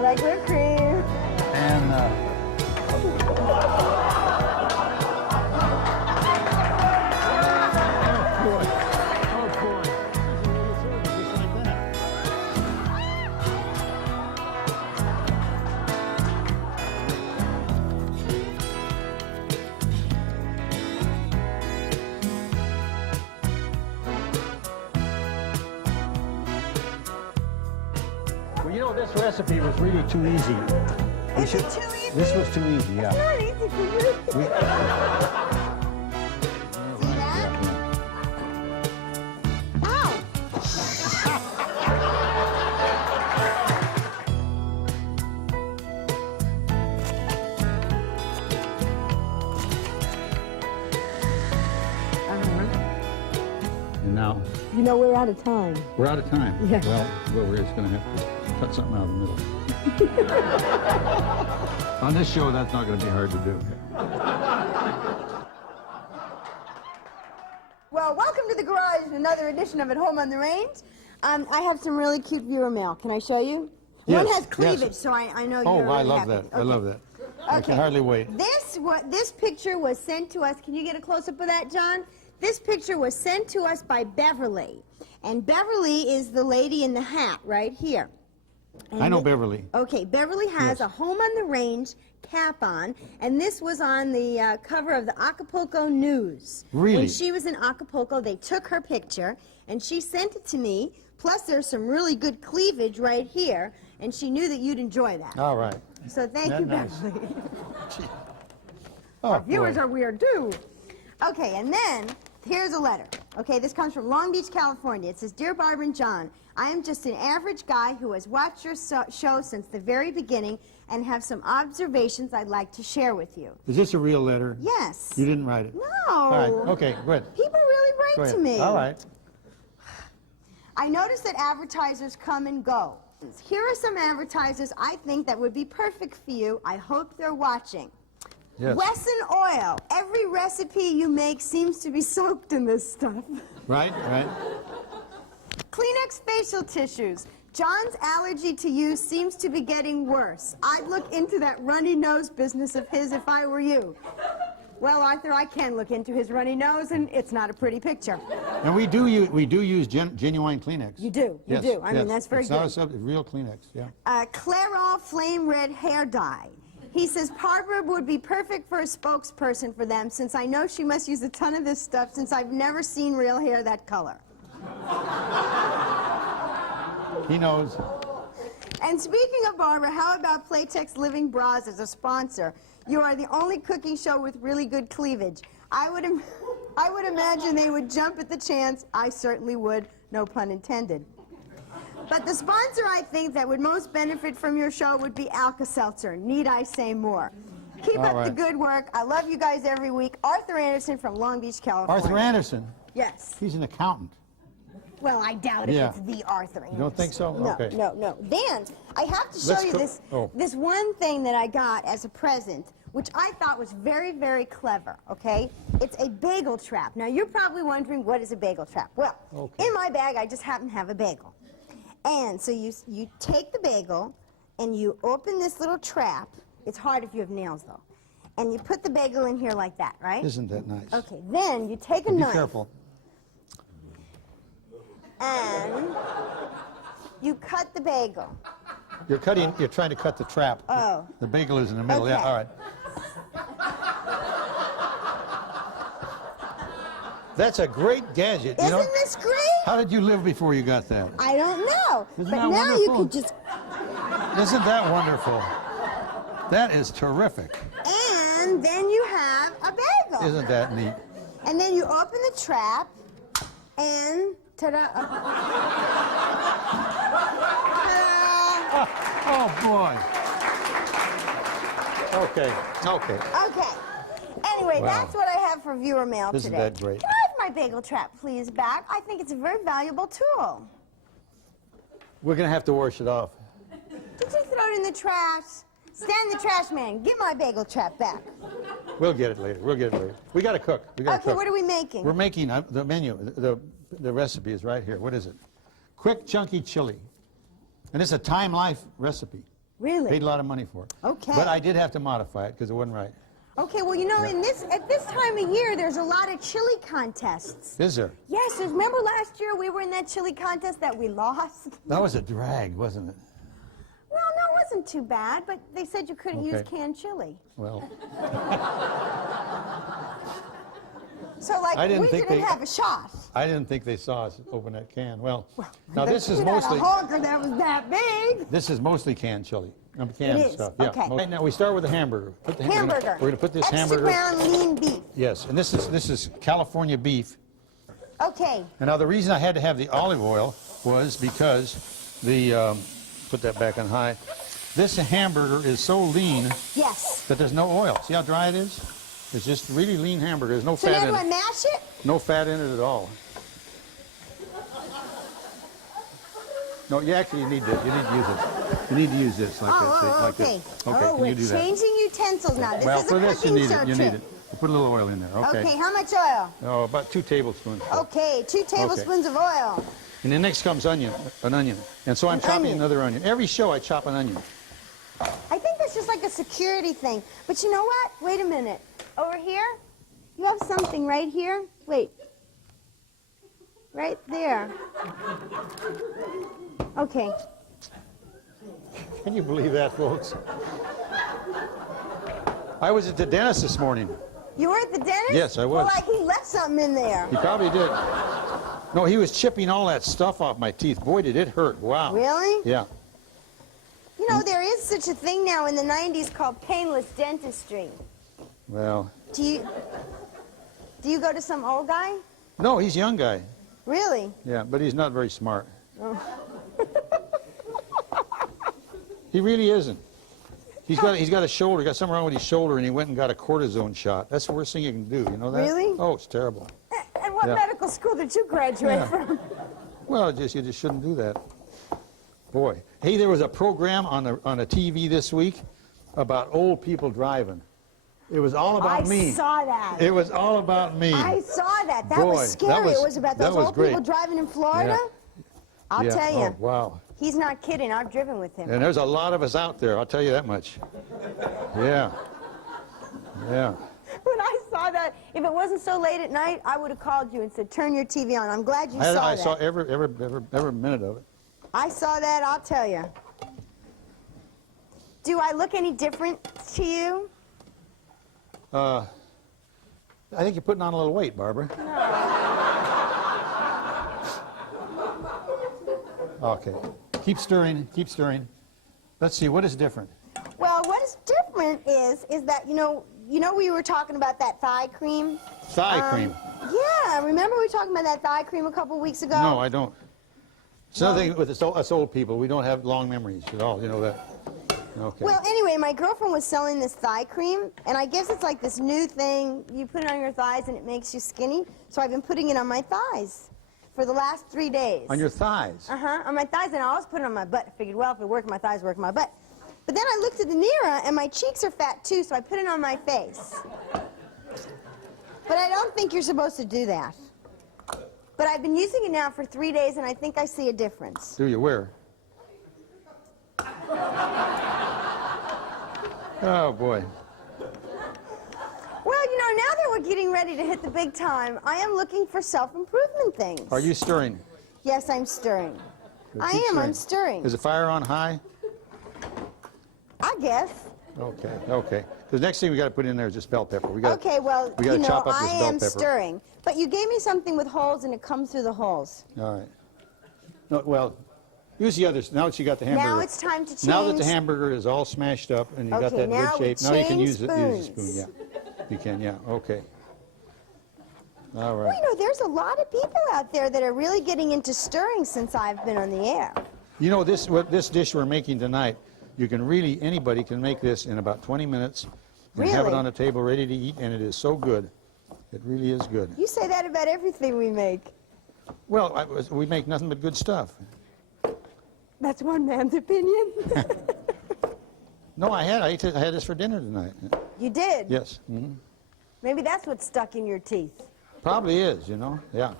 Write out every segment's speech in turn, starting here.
I like whipped cream. And well, you know, this recipe was really too easy. Is it too easy? This was too easy, yeah. It's not easy for you. We, See that? Ow! and now You know, we're out of time. we're out of time. Yeah. Well, we're just going to have to cut something out of the middle. On this show, that's not going to be hard to do. Well, welcome to the garage and another edition of At Home on the Range. I have some really cute viewer mail. Can I show you? Yes, One has cleavage, yes. so I know Oh, you're I really love happy. that. I Okay. love that. I can hardly wait. This picture was sent to us. Can you get a close-up of that, John? This picture was sent to us by Beverly. And Beverly is the lady in the hat right here. And I know Beverly. Okay, Beverly has Yes. a Home on the Range cap on, and this was on the cover of the Acapulco News. Really? When she was in Acapulco, they took her picture, and she sent it to me. Plus, there's some really good cleavage right here, and she knew that you'd enjoy that. All right. So thank you, Nice. Beverly. Oh, Viewers boy. are weird, too. Okay, and then here's a letter. Okay, this comes from Long Beach, California. It says, Dear Barbara and John, I am just an average guy who has watched your show since the very beginning and have some observations I'd like to share with you. Is this a real letter? Yes. You didn't write it? No. All right. Okay, good. People really Go write ahead. to me. All right. I notice that advertisers come and go. Here are some advertisers I think that would be perfect for you. I hope they're watching. Yes. Wesson Oil. Every recipe you make seems to be soaked in this stuff. Right, right. Kleenex facial tissues. John's allergy to use seems to be getting worse. I'd look into that runny nose business of his if I were you. Well, Arthur, I can look into his runny nose, and it's not a pretty picture. And we do use genuine Kleenex. You do, you Yes, do. I mean, yes. that's very it's not good. a subject, real Kleenex, yeah. Clairol Flame Red Hair Dye. He says Barbara would be perfect for a spokesperson for them, since I know she must use a ton of this stuff, since I've never seen real hair that color. He knows. And speaking of Barbara, how about Playtex Living Bras as a sponsor? You are the only cooking show with really good cleavage. I would imagine they would jump at the chance. I certainly would, no pun intended. But the sponsor I think that would most benefit from your show would be Alka-Seltzer. Need I say more? Keep All up the right. good work. I love you guys every week. Arthur Anderson from Long Beach, California. Arthur Anderson? Yes. He's an accountant. Well, I doubt if Yeah. it's the Arthur Anderson. You don't think so? No, Okay. no. Dan, I have to show Let's you go- this, oh. this one thing that I got as a present, which I thought was very, very clever, okay? It's a bagel trap. Now, you're probably wondering, what is a bagel trap? Well, Okay. in my bag, I just happen to have a bagel. And so you take the bagel, and you open this little trap. It's hard if you have nails, though. And you put the bagel in here like that, right? Isn't that nice? Okay, then you take a Be knife. careful. And you cut the bagel. You're trying to cut the trap. Oh. The bagel is in the middle, yeah, Okay. all right. That's a great gadget, you know? Isn't this great? How did you live before you got that? I don't know. Isn't but that now you wonderful? can just... Isn't that wonderful? That is terrific. And then you have a bagel. Isn't that neat? And then you open the trap, and ta-da. Ta-da. Oh, boy. Okay, okay. Okay. Anyway, Wow. that's what I have for viewer mail Isn't today. that great? Can I have my bagel trap, please, back? I think it's a very valuable tool. We're going to have to wash it off. Did you throw it in the trash? Stand the trash man. Get my bagel trap back. We'll get it later. We'll get it later. We got to cook. We got to Okay, cook. what are we making? We're making the menu. The recipe is right here. What is it? Quick, chunky chili. And it's a time life recipe. Really? Paid a lot of money for it. Okay. But I did have to modify it because it wasn't right. Okay, well, you know, at this time of year, there's a lot of chili contests. Is there? Yes, remember last year we were in that chili contest that we lost? That was a drag, wasn't it? Well, no, it wasn't too bad, but they said you couldn't use Okay. canned chili. Well, So, like, I didn't we think didn't they- have a shot. I didn't think they saw us open that can. Well, now They this is put out mostly a honker that was that big. this is mostly canned chili. Canned It is, stuff. okay. Yeah. Right now we start with the hamburger. Put the Hamburger. We're going to put this Extra hamburger. ground lean beef. Yes, and this is California beef. Okay. And now the reason I had to have the olive oil was because the put that back on high. This hamburger is so lean Yes. that there's no oil. See how dry it is? It's just really lean hamburger. There's no So fat now in do I it. mash it? No fat in it at all. No, you actually need this. You need to use it. You need to use this like this. See, like okay. this. Okay, Oh, can we're you do that? changing utensils now. This Well, is a for this you cooking need show it. You trip. need it. You put a little oil in there. Okay. Okay, how much oil? Oh, about 2 tablespoons. Okay, 2 tablespoons of oil. And then next comes an onion. And so I'm An chopping onion. another onion. Every show I chop an onion. I think that's just like a security thing. But you know what? Wait a minute. Over here, you have something right here. Wait. Right there. Okay. Can you believe that, folks? I was at the dentist this morning. You were at the dentist? Yes, I was. Well, like he left something in there. He probably did. No, he was chipping all that stuff off my teeth. Boy, did it hurt. Wow. Really? Yeah. You know, there is such a thing now in the 90s called painless dentistry. Well, Do you go to some old guy? no, he's a young guy. Really? Yeah, but he's not very smart. Oh. He really isn't. He's got a shoulder. He got something wrong with his shoulder, and he went and got a cortisone shot. That's the worst thing you can do. You know that? Really? Oh, it's terrible. And what Yeah. medical school did you graduate Yeah. from? Well, you just shouldn't do that. Boy, hey, there was a program on a TV this week about old people driving. It was all about me. I saw that. It was all about me. I saw that. That Boy, was scary. that was- it was about that those was old great. people driving in Florida. Yeah. I'll Yeah. tell you. Oh, wow. He's not kidding. I've driven with him. And there's a lot of us out there, I'll tell you that much. Yeah. Yeah. When I saw that, if it wasn't so late at night, I would have called you and said, turn your TV on. I'm glad you saw I that. saw every minute of it. I saw that, I'll tell you. Do I look any different to you? I think you're putting on a little weight, Barbara. Okay. Keep stirring, keep stirring. Let's see, what is different? Well, what's different is that, you know we were talking about that thigh cream? Thigh cream. Yeah, remember we were talking about that thigh cream a couple weeks ago? No, I don't. It's another thing with us old people. We don't have long memories at all. You know that. Okay. Well, anyway, my girlfriend was selling this thigh cream, and I guess it's like this new thing. You put it on your thighs, and it makes you skinny. So I've been putting it on my thighs for the last 3 days. On your thighs. Uh-huh, on my thighs, and I always put it on my butt. I figured, well, if it worked, my thighs work my butt. But then I looked at the mirror, and my cheeks are fat, too, so I put it on my face. But I don't think you're supposed to do that. But I've been using it now for 3 days, and I think I see a difference. Do you? Where? Oh, boy. Well, you know, now that we're getting ready to hit the big time, I am looking for self-improvement things. Are you stirring? Yes, I'm stirring. Good, I keep am, I'm stirring. Is the fire on high? I guess. Okay, okay. Because next thing we got to put in there is just bell pepper. We got. Okay, well, we you got to know, chop up I this bell am pepper. stirring. But you gave me something with holes, and it comes through the holes. All right. No, well, use the others. Now that you got the hamburger. Now it's time to change. Now that the hamburger is all smashed up and you got Okay, that now good we shape, now you can change use a spoon. spoons. Yeah, you can. Yeah. Okay. All right. Well, you know, there's a lot of people out there that are really getting into stirring since I've been on the air. You know, this dish we're making tonight, you can really, anybody can make this in about 20 minutes and have it Really? on the table ready to eat, and it is so good. It really is good. You say that about everything we make. Well, we make nothing but good stuff. That's one man's opinion. No, I had this for dinner tonight. You did? Yes. Hmm. Maybe that's what's stuck in your teeth. Probably is, you know. Yeah.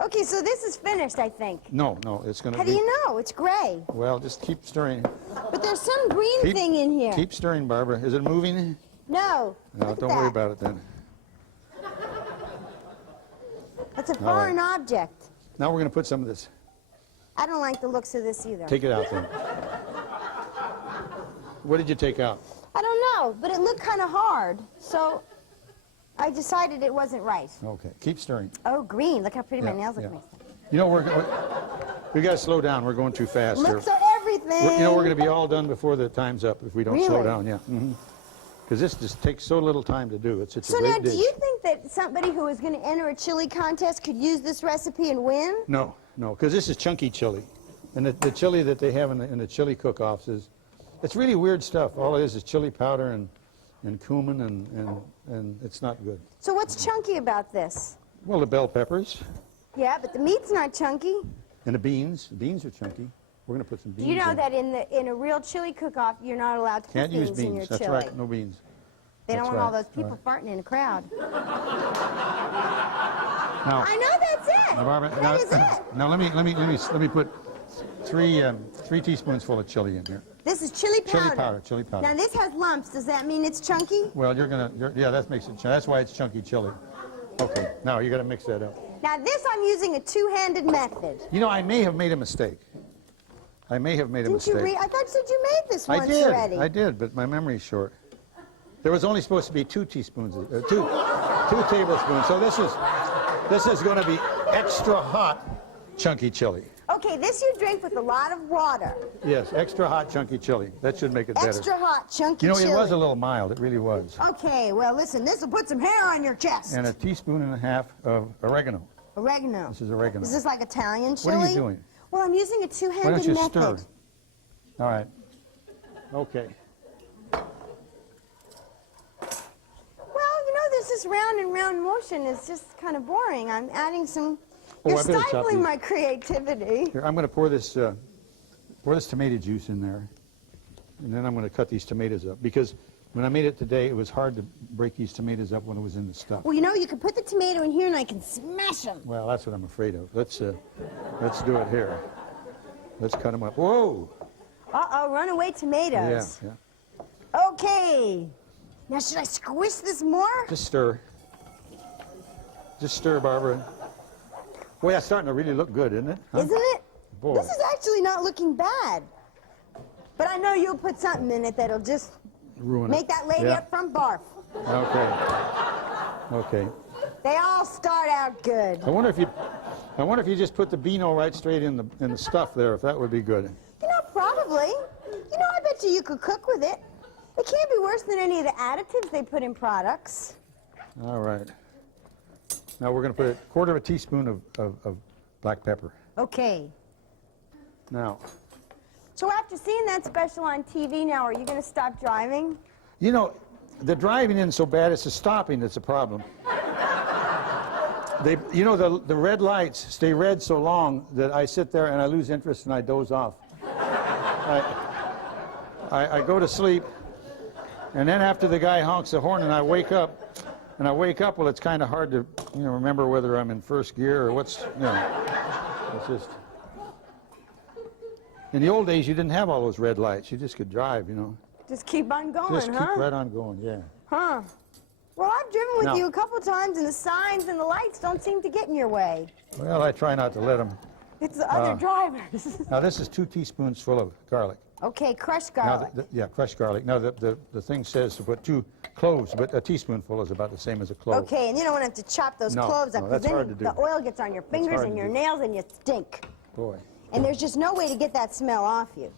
Okay, so this is finished, I think. No, no, it's going to How be... do you know? It's gray. Well, just keep stirring. But there's some green thing in here. Keep stirring, Barbara. Is it moving? No. No, Look at don't that. worry about it then. It's a foreign object. Now we're going to put some of this. I don't like the looks of this either. Take it out then. What did you take out? I don't know, but it looked kind of hard, so I decided it wasn't right. Okay, keep stirring. Oh, green. Look how pretty my Yeah, nails look. yeah. Mixed up. You know, we got to slow down. We're going too fast here. Looks at everything. You know, we're going to be all done before the time's up if we don't slow Really? down. Yeah. Because this just takes so little time to do. It's such So a now, great dish. do you think that somebody who is going to enter a chili contest could use this recipe and win? No, no, because this is chunky chili. And the chili that they have in the chili cook-offs it's really weird stuff. All it is chili powder and cumin, and it's not good. So what's chunky about this? Well, the bell peppers Yeah, but the meat's not chunky. and the beans. The beans are chunky. We're going to put some beans Do you know in. that in a real chili cook-off, you're not allowed to Can't put use beans in your beans. That's chili? right. No beans. They don't That's want all right. those people farting in a crowd. Now, I know that's it. now, Barbara, That is it. now let me put three teaspoons full of chili in here. This is chili powder. Chili powder. Now this has lumps. Does that mean it's chunky? Well, yeah, that makes it. That's why it's chunky chili. Okay, now you got to mix that up. Now this I'm using a two-handed method. You know, I may have made a mistake. I may have made a Didn't mistake. you read? I thought you said you made this I once did. already. I did, but my memory's short. There was only supposed to be 2 teaspoons, two tablespoons. So this is going to be extra hot, chunky chili. Okay, this you drink with a lot of water. Yes, extra hot, chunky chili. That should make it better. Extra hot, chunky You know, chili. it was a little mild. It really was. Okay, well listen, this will put some hair on your chest. And a teaspoon and a half of oregano. Oregano. This is oregano. Is this like Italian chili? What are you doing? Well, I'm using a Why two-handed don't you method. stir? All right. Okay. Well, you know, this round and round motion is just kind of boring. I'm adding some. Oh, You're I better chop stifling these. my creativity. Here, I'm going to pour this tomato juice in there, and then I'm going to cut these tomatoes up because when I made it today, it was hard to break these tomatoes up when it was in the stuff. Well, you know, you can put the tomato in here and I can smash them. Well, that's what I'm afraid of. Let's do it here. Let's cut them up. Whoa! Uh-oh, runaway tomatoes. Yeah. Okay. Now, should I squish this more? Just stir. Just stir, Barbara. Boy, that's starting to really look good, isn't it? Huh? Isn't it? Boy. This is actually not looking bad. But I know you'll put something in it that'll just Ruin make it. that lady Yeah. up front barf. Okay. Okay. They all start out good. I wonder if you just put the beano right straight in the stuff there, if that would be good. You know, probably. You know, I bet you could cook with it. It can't be worse than any of the additives they put in products. All right. Now we're going to put a quarter of a teaspoon of black pepper. Okay. Now, So after seeing that special on TV now, are you going to stop driving? you know, the driving in so bad, it's the stopping that's a problem. You know, the red lights stay red so long that I sit there and I lose interest and I doze off. I go to sleep, and then after the guy honks the horn and I wake up, well, it's kind of hard to, remember whether I'm in first gear or what's, it's just. In the old days, you didn't have all those red lights. You just could drive, Just keep on going, Just huh? keep right on going, yeah. Huh. Well, I've driven with Now- you a couple times, and the signs and the lights don't seem to get in your way. Well, I try not to let them. It's the other drivers. Now, this is 2 teaspoons full of garlic. Okay, crushed Now, garlic. yeah, crushed garlic. Now, the thing says to put 2 cloves, but a teaspoonful is about the same as a clove. Okay, and you don't want to have to chop those No, cloves up, no, because that's then hard to do. the oil gets on your fingers hard and to your do. nails, and you stink. Boy. And there's just no way to get that smell off you.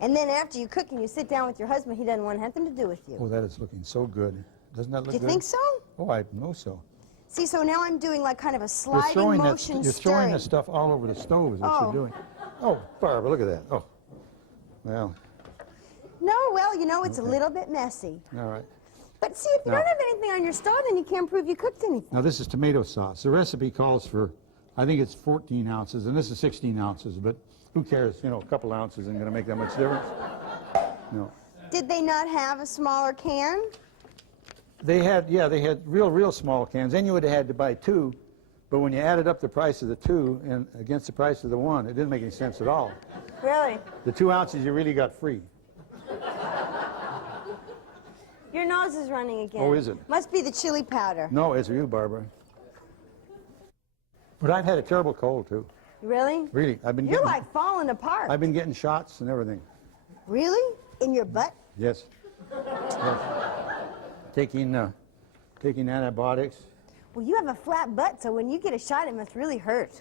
And then after you cook and you sit down with your husband, he doesn't want nothing to do with you. Oh, that is looking so good. Doesn't that look Do you good? think so? Oh, I know so. See, so now I'm doing like kind of a You're sliding throwing motion you're throwing stirring. the stuff all over the stove is what Oh. you're doing. Oh, Barbara, look at that. Oh, well, No, well, it's a little bit messy. all right. But see, if you Now- don't have anything on your stove, then you can't prove you cooked anything. Now, this is tomato sauce. The recipe calls for, I think it's 14 ounces, and this is 16 ounces, but who cares? A couple ounces isn't going to make that much difference. No. Did they not have a smaller can? They had real small cans. Then you would have had to buy 2, But when you added up the price of the 2 and against the price of the 1, it didn't make any sense at all. Really? The 2 ounces you really got free. Your nose is running again. Oh, is it? Must be the chili powder. No, it's you, Barbara. But I've had a terrible cold, too. Really? Really. You're like falling apart. I've been getting shots and everything. Really? In your butt? Yes. Yes. Taking antibiotics. Well, you have a flat butt, so when you get a shot, it must really hurt.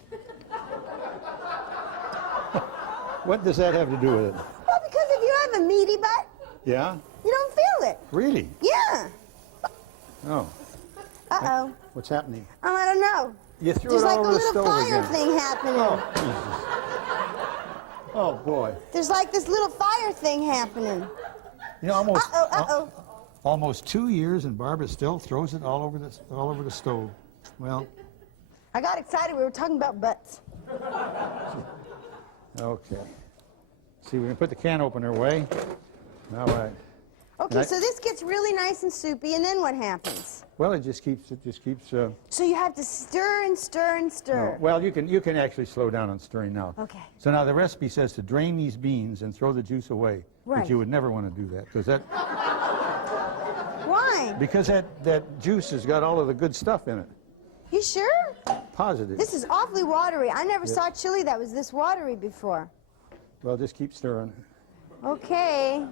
What does that have to do with it? Well, because if you have a meaty butt, Yeah? you don't feel it. Really? Yeah. Oh. Uh-oh. What's happening? Oh, I don't know. You threw There's it like all a over the little stove fire again. thing happening. Oh, Jesus. Oh, boy. There's like this little fire thing happening. You know, almost... Uh-oh. Almost 2 years, and Barbara still throws it all over the stove. Well, I got excited. We were talking about butts. okay. See, we can put the can opener away. All right. Okay, so this gets really nice and soupy, and then what happens? Well, it just keeps. So you have to stir and stir and stir. No. Well, you can actually slow down on stirring now. Okay. So now the recipe says to drain these beans and throw the juice away. Right. But you would never want to do that because Why? because that juice has got all of the good stuff in it. You sure? Positive. This is awfully watery. I never saw chili that was this watery before. Well, just keep stirring. Okay.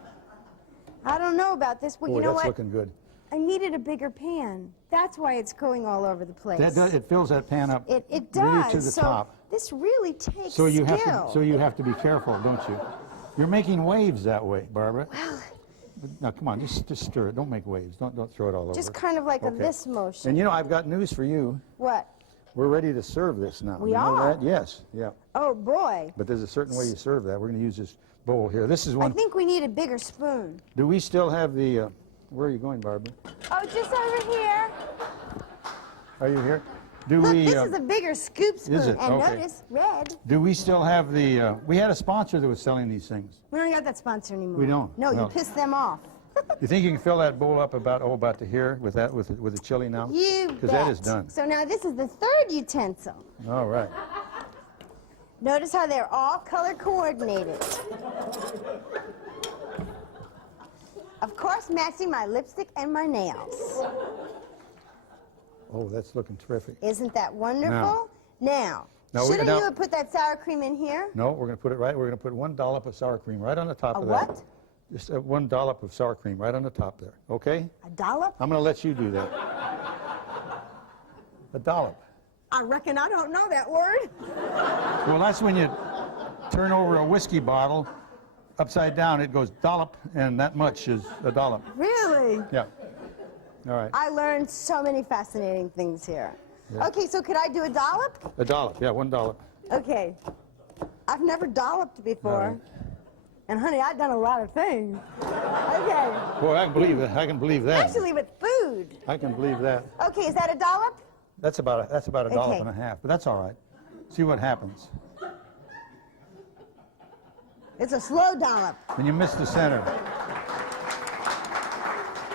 I don't know about this. Well, Boy, you know that's what? looking good. I needed a bigger pan. That's why it's going all over the place. It fills that pan up. It really does. to the So top. this really takes So you skill. have to be careful, don't you? You're making waves that way, Barbara. Well, Now come on, just stir it. Don't make waves. Don't throw it all over. just kind of like Okay. a this motion. And you know, I've got news for you. What? We're ready to serve this now. We You know are? that? Yes. Yeah. Oh boy. But there's a certain way you serve that. We're going to use this bowl here. This is I one. think we need a bigger spoon. Do we still have the? Where are you going, Barbara? Oh, just over here. Are you here? Do Look, we? this is a bigger scoop spoon. it? And Okay. notice, red. Do we still have the? We had a sponsor that was selling these things. We don't got that sponsor anymore. We don't? No, Well. you pissed them off. You think you can fill that bowl up about to here with that with the chili now? You Because bet. that is done. So now this is the third utensil. All right. Notice how they're all color coordinated. Of course, matching my lipstick and my nails. Oh, that's looking terrific. Isn't that wonderful? Now, Now, shouldn't now- you have put that sour cream in here? No, we're going to put it right. We're going to put 1 dollop of sour cream right on the top A of that. what? Just 1 dollop of sour cream right on the top there. Okay? A dollop? I'm going to let you do that. A dollop. I reckon I don't know that word. Well, that's when you turn over a whiskey bottle upside down. It goes dollop, and that much is a dollop. Really? Yeah. All right. I learned so many fascinating things here. Yeah. Okay, so could I do a dollop? A dollop. Yeah, 1 dollop. Okay. I've never dolloped before. All right. And honey, I've done a lot of things. Okay. Boy, I can believe that. I can believe that. Especially with food. I can believe that. Okay, is that a dollop? That's about a dollop Okay. and a half, but that's all right. See what happens. It's a slow dollop. When you miss the center.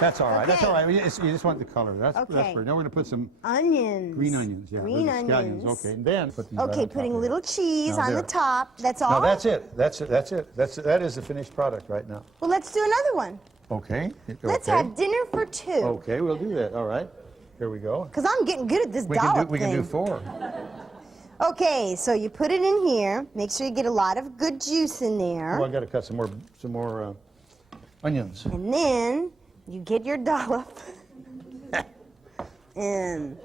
That's all right. That's Okay. all right. You just want the color. That's Okay. pretty. Now we're going to put some Onions. green onions. Yeah, Green those are scallions. onions. Okay, and then put these right Okay, on top putting a of little it. cheese Now on there. the top. That's all? No, that's it. That's it. That's it. That is the finished product right now. Well, let's do another one. Okay. Let's okay. have dinner for two. Okay, we'll do that. All right. Here we go. Because I'm getting good at this We dollop can do thing. 4. Okay, so you put it in here. Make sure you get a lot of good juice in there. Oh, I got to cut some more onions. And then you get your dollop and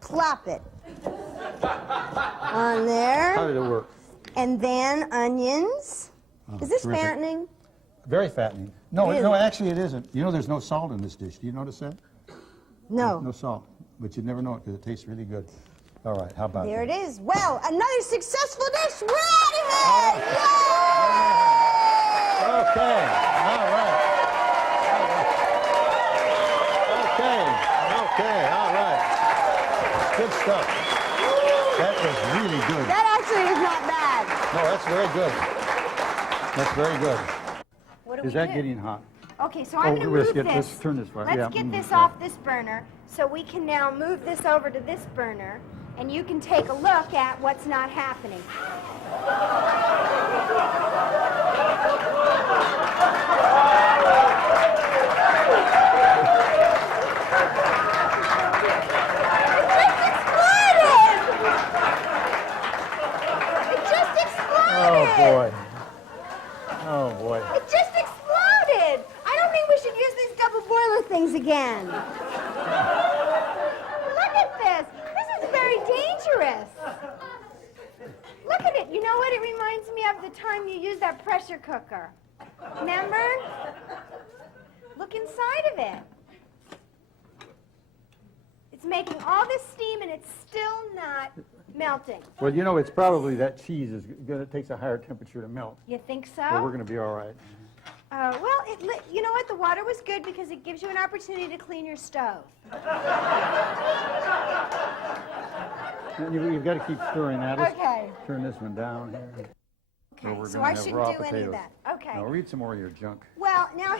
plop it on How there. did it work? And then onions. Is this terrific. fattening? Very fattening. No, Really? no, actually it isn't. You know, there's no salt in this dish. Do you notice that? No. No salt, but you'd never know it because it tastes really good. All right, how about There that? it is. Well, another successful dish. We're out of here! Okay, all right. Okay, all right. Good stuff. That was really good. That actually is not bad. No, that's very good. That's very good. What do Is we that do? getting hot? Okay, so I'm going to move this. Let's turn this fire. Let's Yeah, get move this it. off this burner so we can now move this over to this burner. and you can take a look at what's not happening. Oh, boy. Oh, boy. It just exploded! I don't think we should use these double boiler things again. Look at this. This is very dangerous. Look at it. You know what? It reminds me of the time you used that pressure cooker. Remember? Look inside of it. It's making all this steam and it's still not melting. Well, you know, it's probably that cheese is going to takes a higher temperature to melt. You think so? Well, we're going to be all right. Well, you know what? The water was good because it gives you an opportunity to clean your stove. You've got to keep stirring that. Let's Okay. turn this one down here. Okay, We're so gonna I have shouldn't raw do any of potatoes. that. Okay. No, read some more of your junk. Well, now...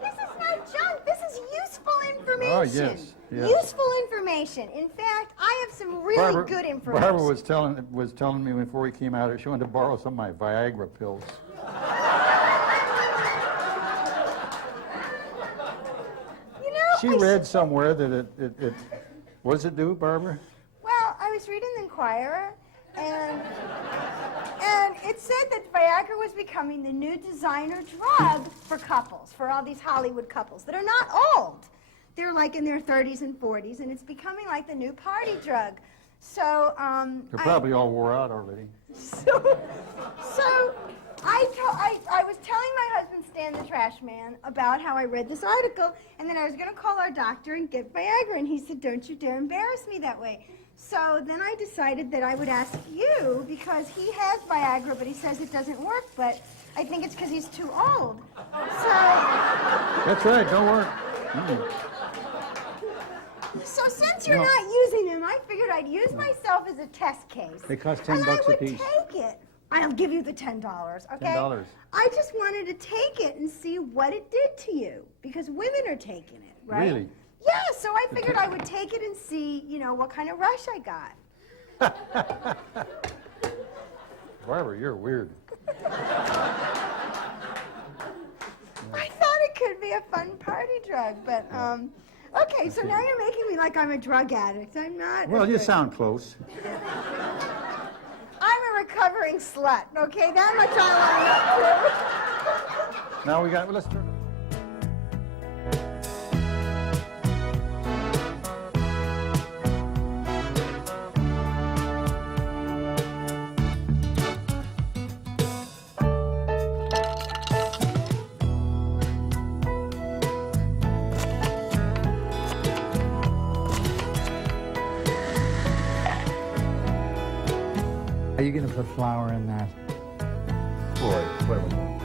This is not junk. This is useful information. Oh, yes, yes. Useful information. In fact, I have some really good information. Barbara was telling me before we came out here, she wanted to borrow some of my Viagra pills. You know, She read somewhere that it what does it do, Barbara? Well, I was reading the Inquirer, and it said that Viagra was becoming the new designer drug for couples, for all these Hollywood couples that are not old. They're like in their 30s and 40s, and it's becoming like the new party drug. So, They're probably all wore out already. So I was telling my husband, Stan the trash man, about how I read this article, and then I was going to call our doctor and get Viagra, and he said, don't you dare embarrass me that way. So then I decided that I would ask you, because he has Viagra, but he says it doesn't work, but I think it's because he's too old. So... That's right, don't work. So since you're not using them, I figured I'd use myself as a test case. They cost $10 and I would a piece. take it. I'll give you the $10, okay? $10. I just wanted to take it and see what it did to you, because women are taking it, right? Really? Yeah, so I figured I would take it and see, you know, what kind of rush I got. Barbara, you're weird. I thought it could be a fun party drug, but, okay, so now you're making me like I'm a drug addict. I'm not. Well, you sound close. I'm a recovering slut, okay? That much I want to know. Now we got, let's turn it. Are you going to put flour in that? Boy, whatever.